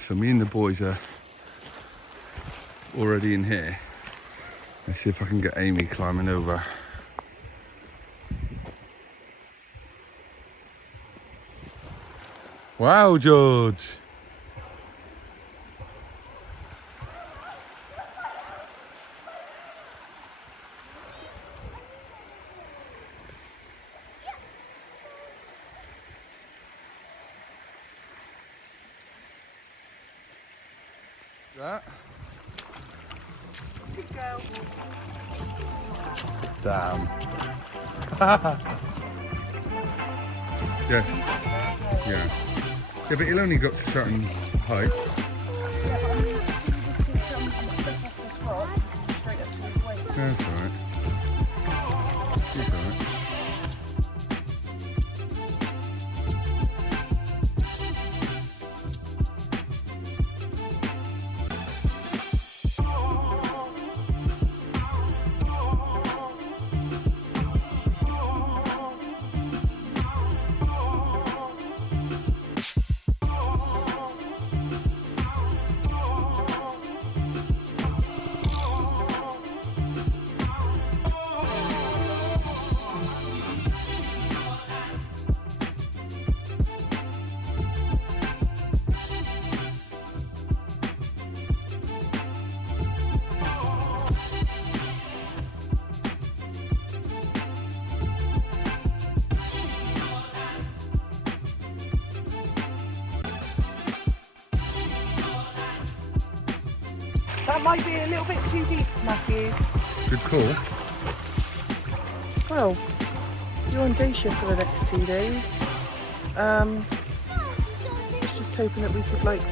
So me and the boys are already in here. Let's see if I can get Amy climbing over. Wow, George. That? Good girl. Damn. Yeah. Yeah. Yeah, but he'll only got to a certain height. Yeah, but I mean, you can just step off this rock straight up to his waist. That's alright. He's alright. That might be a little bit too deep, Matthew. Good call. Well, you're on day shift for the next 2 days. Just hoping that we could like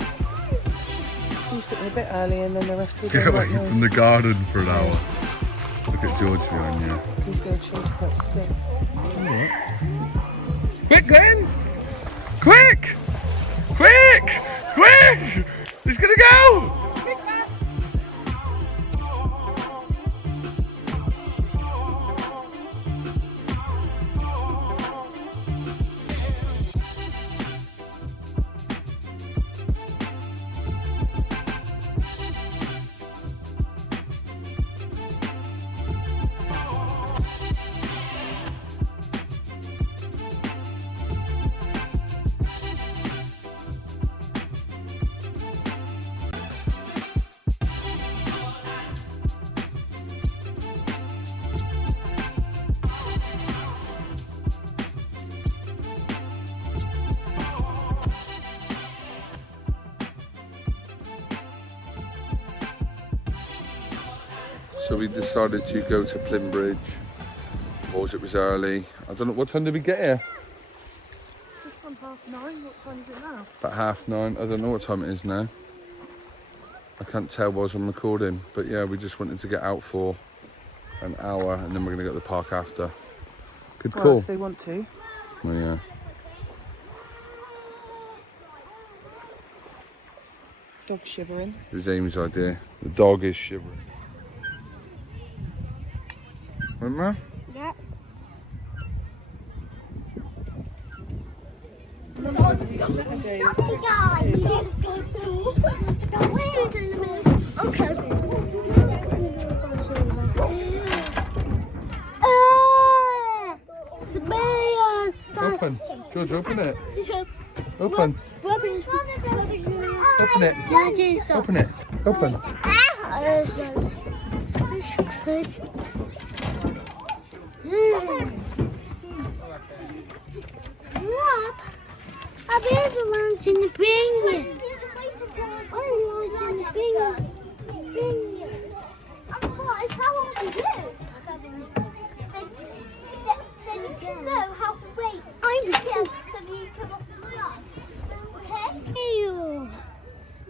do something a bit early and then the rest of the day. Get away from the garden for an hour. Look at George behind you. He's going to chase that stick. Quick, Glenn! Quick! Quick! Quick! He's gonna go! So we decided to go to Plimbridge. Or it was early. I don't know, what time did we get here? Just on 9:30. What time is it now? About 9:30. I don't know what time it is now. I can't tell whilst I'm recording. But yeah, we just wanted to get out for an hour and then we're going to go to the park after. Good call. Well, if they want to. Well, yeah. Dog shivering. It was Amy's idea. The dog is shivering. Remember? Yeah. Saturday. Open. George, open it. Open. Open it. Open it. Open. I bet the ones in the penguin. Oh, the ones in the penguin. How old are you? 7. Then you can know how to wait. I'm So you come off the slide. Okay?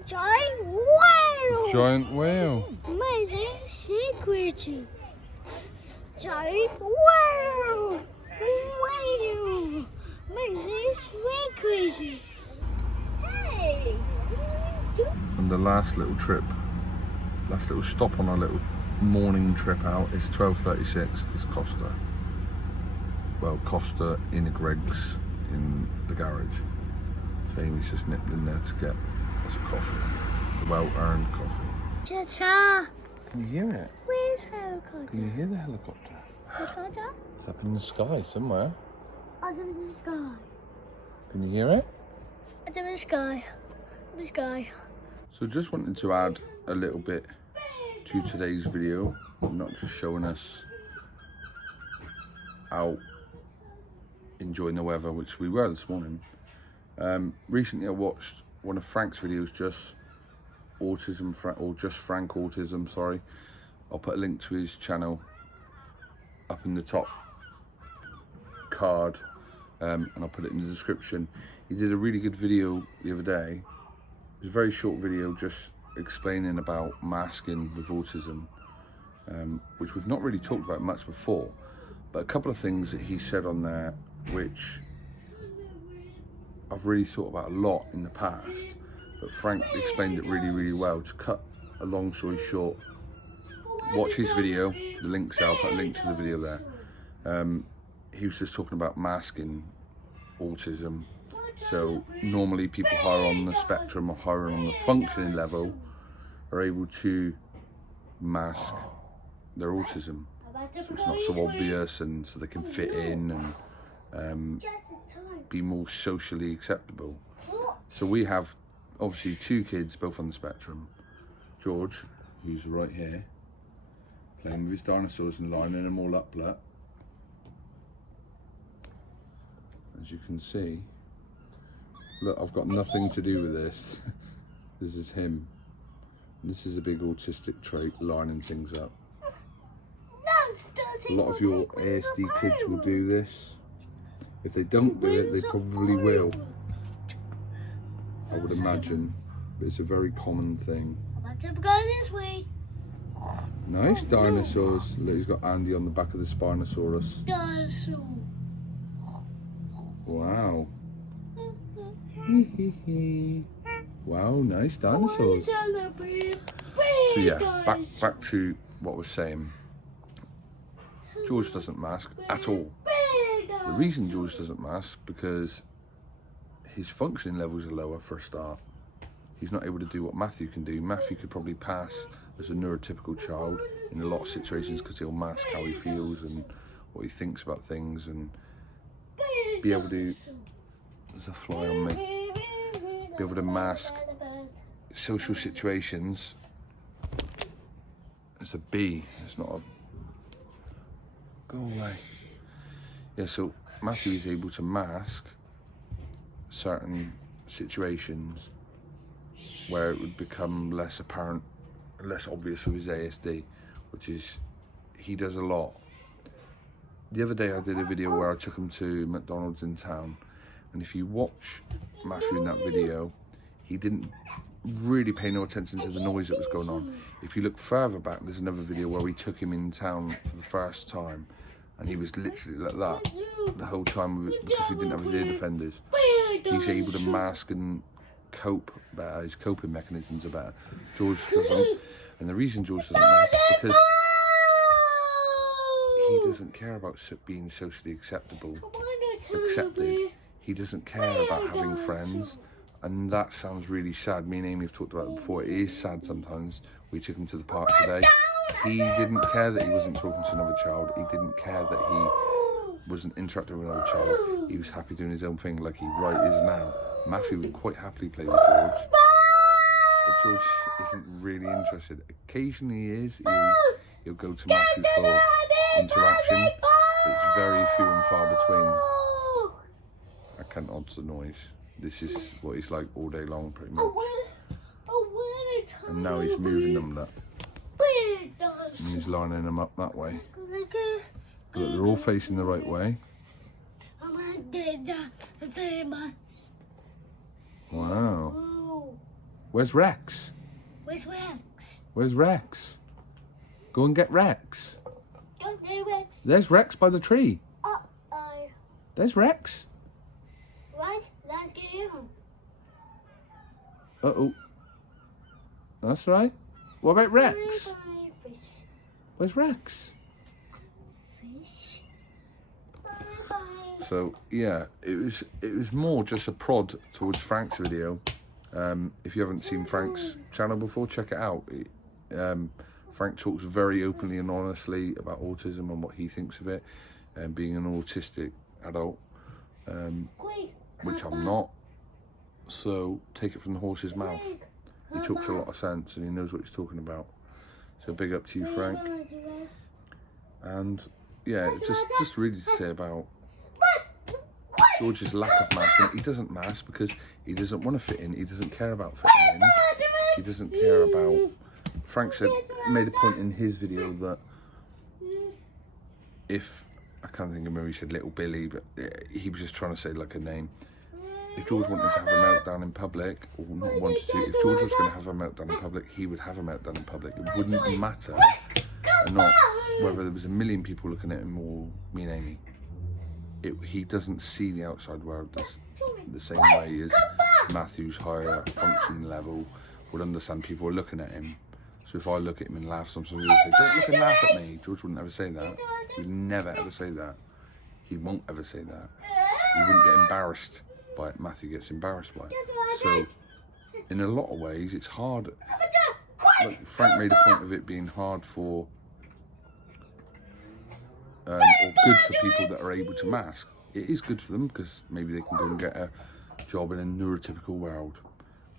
Giant whale. Giant whale. Amazing security. Giant whale. Whale. Amazing security. Hey! And the last little stop on our little morning trip out is 12:36. It's Costa. Well, Costa in Greg's in the garage. So Amy's just nipped in there to get us a coffee. A well-earned coffee. Cha-cha. Can you hear it? Where's helicopter? Can you hear the helicopter? Helicopter? It's up in the sky somewhere. Under the sky. Can you hear it? Under the sky. The sky. So just wanted to add a little bit to today's video, not just showing us out enjoying the weather, which we were this morning. Recently I watched one of Frank's videos, just Autism, or just Frank Autism, sorry. I'll put a link to his channel up in the top card, and I'll put it in the description. He did a really good video the other day. It was a very short video just explaining about masking with autism, which we've not really talked about much before, but a couple of things that he said on there which I've really thought about a lot in the past, but Frank explained it really, really well. To cut a long story short, watch his video, the link's there, I'll put a link to the video there. He was just talking about masking autism. So normally people higher on the spectrum or higher on the functioning level are able to mask their autism. So it's not so obvious, and so they can fit in and be more socially acceptable. So we have obviously two kids, both on the spectrum. George, who's right here, playing with his dinosaurs and lining them all up, look. As you can see, look, I've got nothing to do with this. This is him. This is a big autistic trait, lining things up. A lot of your ASD kids will do this. If they don't do it, they probably will, I would imagine. But it's a very common thing. I'm about to go this way. Nice dinosaurs. Look, he's got Andy on the back of the Spinosaurus. Dinosaur. Wow. Wow, nice dinosaurs. So yeah, back to what we're saying. George doesn't mask at all. The reason George doesn't mask because his functioning levels are lower for a start. He's not able to do what Matthew can do. Matthew could probably pass as a neurotypical child in a lot of situations because he'll mask how he feels and what he thinks about things, and be able to, there's a fly on me, be able to mask social situations. It's a bee, it's not a, go away. Yeah, so Matthew is able to mask certain situations where it would become less apparent, less obvious with his ASD, which is, he does a lot. The other day I did a video where I took him to McDonald's in town, and if you watch Matthew in that video, he didn't really pay no attention to the noise that was going on. If you look further back, there's another video where we took him in town for the first time, and he was literally like that the whole time because we didn't have his ear defenders. He's able to mask and cope better, his coping mechanisms are better. George doesn't, and the reason George doesn't mask is because he doesn't care about being socially accepted. He doesn't care about having friends, and that sounds really sad. Me and Amy have talked about it before. It is sad sometimes. We took him to the park today. He didn't care that he wasn't talking to another child. He didn't care that he wasn't interacting with another child. He was happy doing his own thing like he right is now. Matthew would quite happily play with George, but George isn't really interested. Occasionally he is. He'll go to Matthew for interaction, but it's very few and far between. I can't odds the noise. This is what he's like all day long, pretty much. And now he's moving them that. And he's lining them up that way. Look, they're all facing the right way. Wow. Where's Rex? Where's Rex? Where's Rex? Go and get Rex. Don't do Rex. There's Rex by the tree. Uh-oh. There's Rex. Right, let's get home. Uh-oh. That's right. What about Rex? Bye-bye, fish. Where's Rex? Fish. Bye-bye. So yeah, it was more just a prod towards Frank's video. If you haven't seen Frank's channel before, check it out. Frank talks very openly and honestly about autism and what he thinks of it, and being an autistic adult, which I'm not. So take it from the horse's mouth. He talks a lot of sense and he knows what he's talking about. So big up to you, Frank. And yeah, just really to say about George's lack of masking. He doesn't mask because he doesn't want to fit in. He doesn't care about fitting in. He doesn't care about... Frank made a point in his video that if... I can't think of maybe he said Little Billy, but he was just trying to say like a name. If George wanted to have a meltdown in public, or not wanted to, if George was going to have a meltdown in public, he would have a meltdown in public. It wouldn't matter or not whether there was a million people looking at him or me and Amy. He doesn't see the outside world the same way as Matthew's higher functioning level would understand people are looking at him. So if I look at him and laugh, sometimes he'll say, "Don't look and laugh at me." George wouldn't ever say that. He would never ever say that. He won't ever say that. He wouldn't get embarrassed by it. Matthew gets embarrassed by it. So in a lot of ways it's hard. Like Frank made a point of it being hard for or good for people that are able to mask. It is good for them because maybe they can go and get a job in a neurotypical world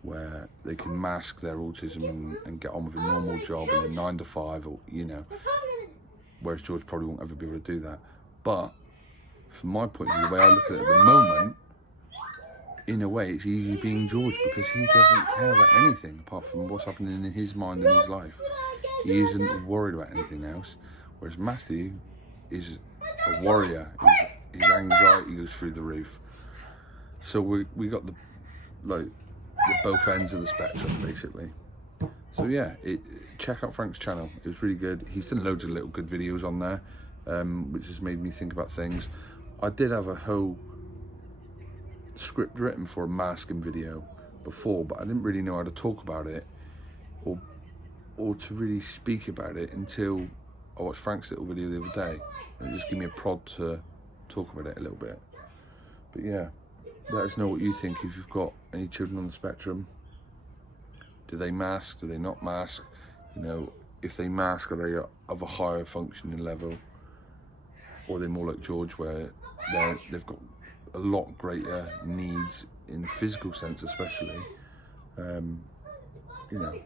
where they can mask their autism and get on with a normal job in a 9 to 5, or you know, whereas George probably won't ever be able to do that. But from my point of view, the way I look at it at the moment, in a way it's easy being George because he doesn't care about anything apart from what's happening in his mind and his life. He isn't worried about anything else, whereas Matthew is a warrior. His anxiety goes through the roof. So we got the both ends of the spectrum basically. So yeah, check out Frank's channel. It was really good. He's done loads of little good videos on there, which has made me think about things. I did have a whole script written for a masking video before, but I didn't really know how to talk about it or to really speak about it until I watched Frank's little video the other day, and it just gave me a prod to talk about it a little bit. But yeah, let us know what you think if you've got any children on the spectrum. Do they mask? Do they not mask? You know, if they mask, are they of a higher functioning level, or are they more like George, where they've got a lot greater needs in the physical sense, especially? You know,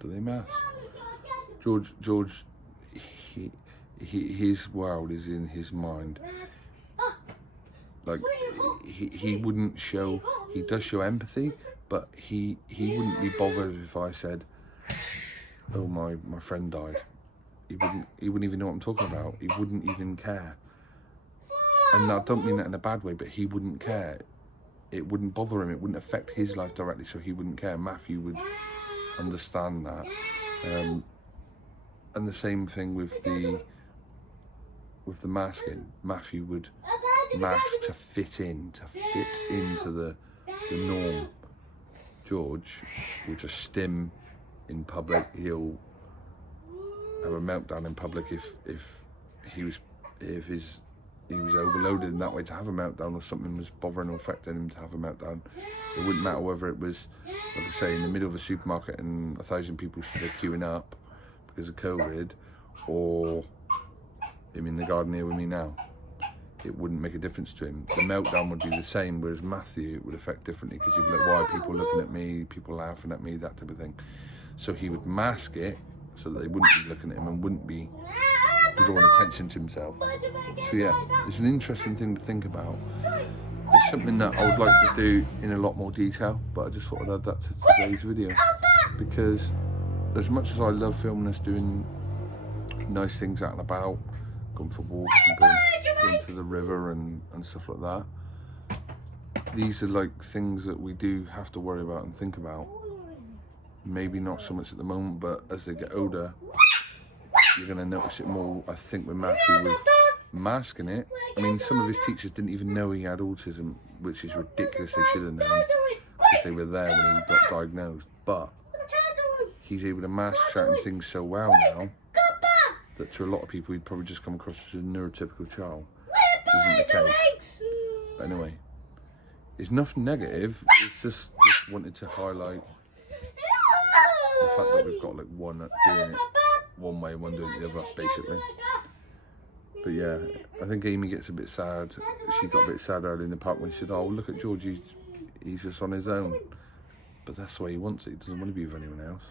do they mask? George, his world is in his mind. Like he wouldn't show. He does show empathy, but he wouldn't be bothered if I said, "Oh, my friend died." He wouldn't even know what I'm talking about. He wouldn't even care. And I don't mean that in a bad way, but he wouldn't care. It wouldn't bother him. It wouldn't affect his life directly, so he wouldn't care. Matthew would understand that. And the same thing with the masking. Matthew would mask to fit into the norm. George will just stim in public. He'll have a meltdown in public if he was overloaded in that way to have a meltdown, or something was bothering or affecting him to have a meltdown. It wouldn't matter whether it was, like I say, in the middle of a supermarket and 1,000 people stood queuing up because of COVID, or him in the garden here with me now. It wouldn't make a difference to him. The meltdown would be the same, whereas Matthew it would affect differently, because he'd be like, why are people looking at me, people laughing at me, that type of thing. So he would mask it so that they wouldn't be looking at him and wouldn't be drawing attention to himself. So yeah, it's an interesting thing to think about. It's something that I would like to do in a lot more detail, but I just thought I'd add that to today's video, because as much as I love filming us doing nice things out and about, going for walks and going to the river and stuff like that, these are like things that we do have to worry about and think about. Maybe not so much at the moment, but as they get older, you're going to notice it more. I think with Matthew, with masking it, I mean, some of his teachers didn't even know he had autism, which is ridiculous. They should have known, because they were there when he got diagnosed. But he's able to mask certain things so well now that to a lot of people he'd probably just come across as a neurotypical child. isn't the case. But anyway, it's nothing negative. It's just wanted to highlight the fact that we've got like one doing it one way and one doing it the other, basically. But yeah, I think Amy gets a bit sad. She got a bit sad early in the park when she said, "Oh, look at George, he's just on his own." But that's the way he wants it. He doesn't want to be with anyone else.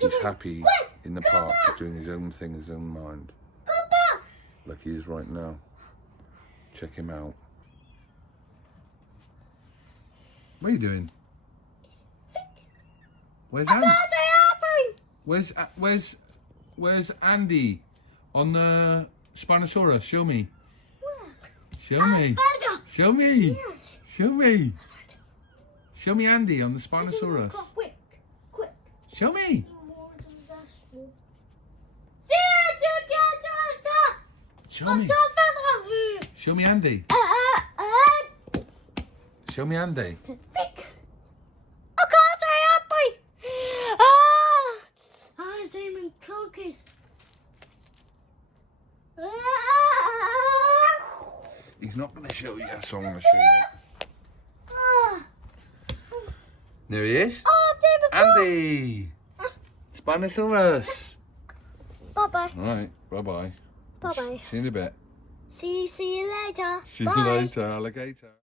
He's happy in the park, just doing his own thing, his own mind. Like he is right now. Check him out. What are you doing? Where's Andy? Where's Andy on the Spinosaurus? Show me. Show me. Show me. Yes. Show me. Show me Andy on the Spinosaurus. Quick. Show me. Show me. Show me Andy. Show me Andy. He's not going to show you, so I'm going to show you. There he is. Andy. Spinosaurus. Bye-bye. All right. Bye-bye. Bye-bye. See you in a bit. See you later. See you later, alligator.